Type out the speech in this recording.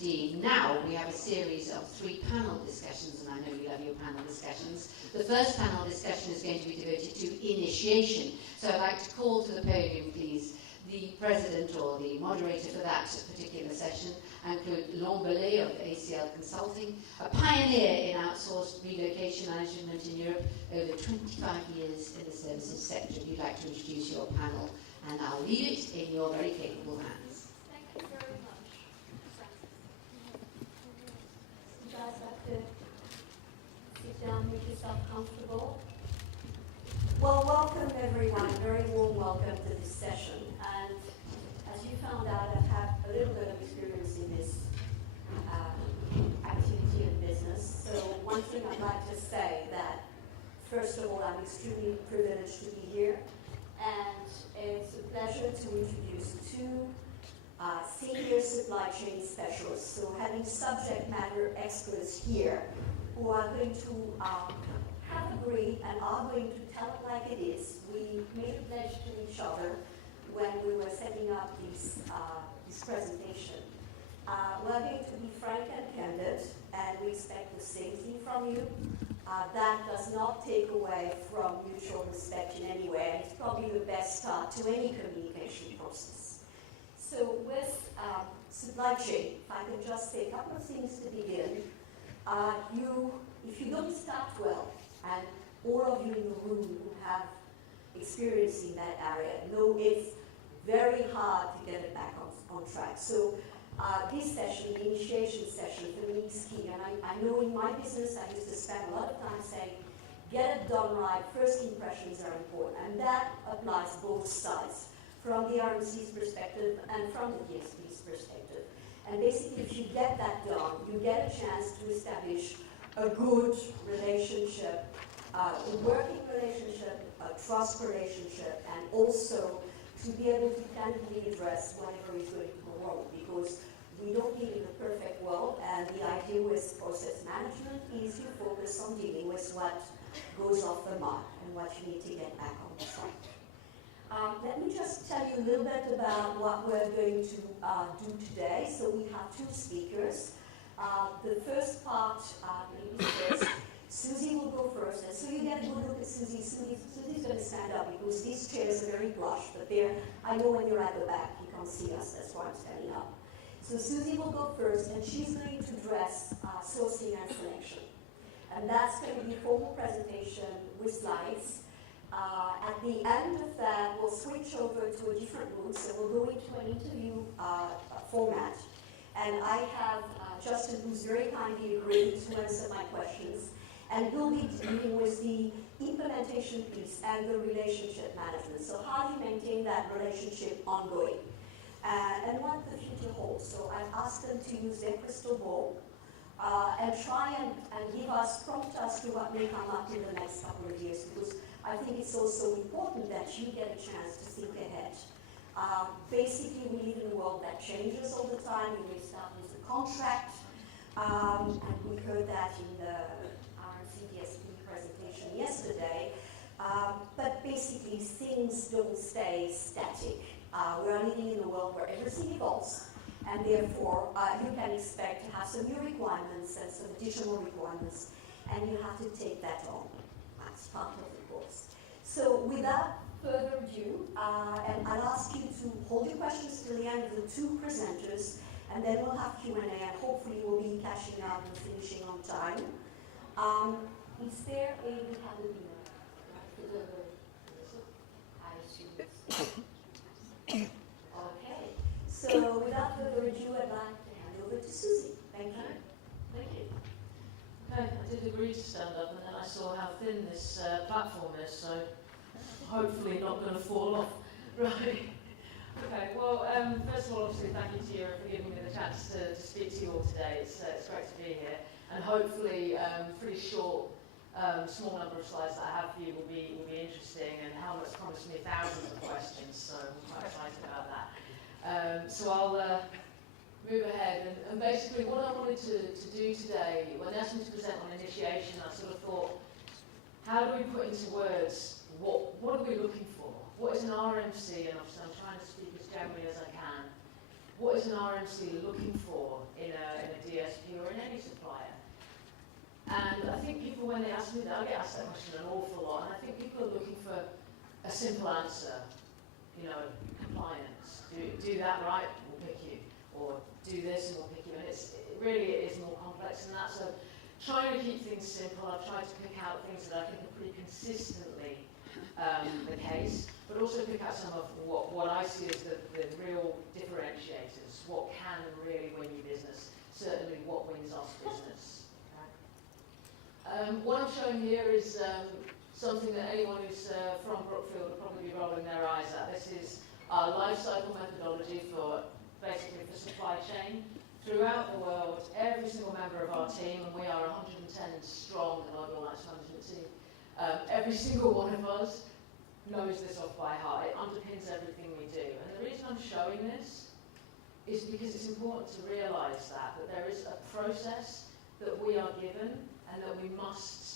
indeed. Now we have a series of 3 panel discussions, and I know you love your panel discussions. The first panel discussion is going to be devoted to initiation. So I'd like to call to the podium, please, the president or the moderator for that particular session, Claude Lambelet of ACL Consulting, a pioneer in outsourced relocation management in Europe, over 25 years in the services sector. If you'd like to introduce your panel, and I'll leave it in your very capable hands. Thank you very much. You guys have to sit down, make yourself comfortable. Well, welcome everyone, very warm welcome to this session. And as you found out, I've had a little bit of experience in this activity and business. So one thing I'd like to say that, first of all, I'm extremely privileged to be here. And it's a pleasure to introduce 2 senior supply chain specialists. So having subject matter experts here who are going to have agreed and are going to tell it like it is. We made a pledge to each other when we were setting up this presentation. We're going to be frank and candid, and we expect the same thing from you. That does not take away from mutual respect in any way, and it's probably the best start to any communication process. So with supply chain, if I can just say a couple of things to begin. If you don't start well, and all of you in the room who have experience in that area know it's very hard to get it back on track. So this session, the initiation session, for me is key. And I know in my business I used to spend a lot of time saying, get it done right, first impressions are important. And that applies both sides, from the RMC's perspective and from the DSP's perspective. And basically, if you get that done, you get a chance to establish a good relationship, a working relationship, a trust relationship, and also to be able to candidly address whatever is going to go wrong, because we don't live in a perfect world, and the idea with process management is you focus on dealing with what goes off the mark and what you need to get back on the track. Let me just tell you a little bit about what we're going to do today. So we have 2 speakers. The first part, maybe first, Susie will go first. And so you get a good look at Susie. Susie's going to stand up because these chairs are very plush, but I know when you're at the back, you can't see us, that's why I'm standing up. So Susie will go first, and she's going to address sourcing and selection. And that's going to be a formal presentation with slides. At the end of that, we'll switch over to a different route, so we'll go into an interview format. And I have Justin, who's very kindly agreed to answer my questions. And we'll be dealing with the implementation piece and the relationship management. So how do you maintain that relationship ongoing? And what the future holds. So I've asked them to use their crystal ball and try and prompt us to what may come up in the next couple of years, because I think it's also important that you get a chance to think ahead. Basically, we live in a world that changes all the time. We may start with a contract, and we heard that in the RCDSP presentation yesterday. But basically, things don't stay static. We are living in a world where everything evolves, and therefore, you can expect to have some new requirements and some additional requirements, and you have to take that on as part of the course. So without further ado, and I'll ask you to hold your questions till the end of the 2 presenters, and then we'll have Q&A, and hopefully we'll be cashing out and finishing on time. Is there a Okay. So without further ado, I'd like to hand over to Susie. Thank you. Thank you. Okay, I did agree to stand up, and then I saw how thin this platform is, so hopefully not going to fall off. Right. Okay, well, first of all, obviously, thank you to EuRA for giving me the chance to speak to you all today. It's great to be here, and hopefully, pretty short, small number of slides that I have for you will be interesting, and Helmut's promised me thousands of questions, so I'm quite excited about that. So I'll move ahead, and basically what I wanted to do today, when they asked me to present on initiation, I sort of thought, how do we put into words what are we looking for? What is an RMC, and obviously I'm trying to speak as generally as I can, what is an RMC looking for in when they ask me that, I get asked that question an awful lot, and I think people are looking for a simple answer. You know, compliance. Do that right, we'll pick you. Or do this and we'll pick you. And it is more complex than that. So trying to keep things simple, I've tried to pick out things that I think are pretty consistently the case, but also pick out some of what I see as the real differentiators, what can really win you business, certainly what wins us business. Okay. What I'm showing here is something that anyone who's from Brookfield will probably be rolling their eyes at. This is our life cycle methodology for basically for supply chain. Throughout the world, every single member of our team, and we are 110 strong, the Global Alliance Management team, every single one of us knows this off by heart. It underpins everything we do. And the reason I'm showing this is because it's important to realise that there is a process that we are given and that we must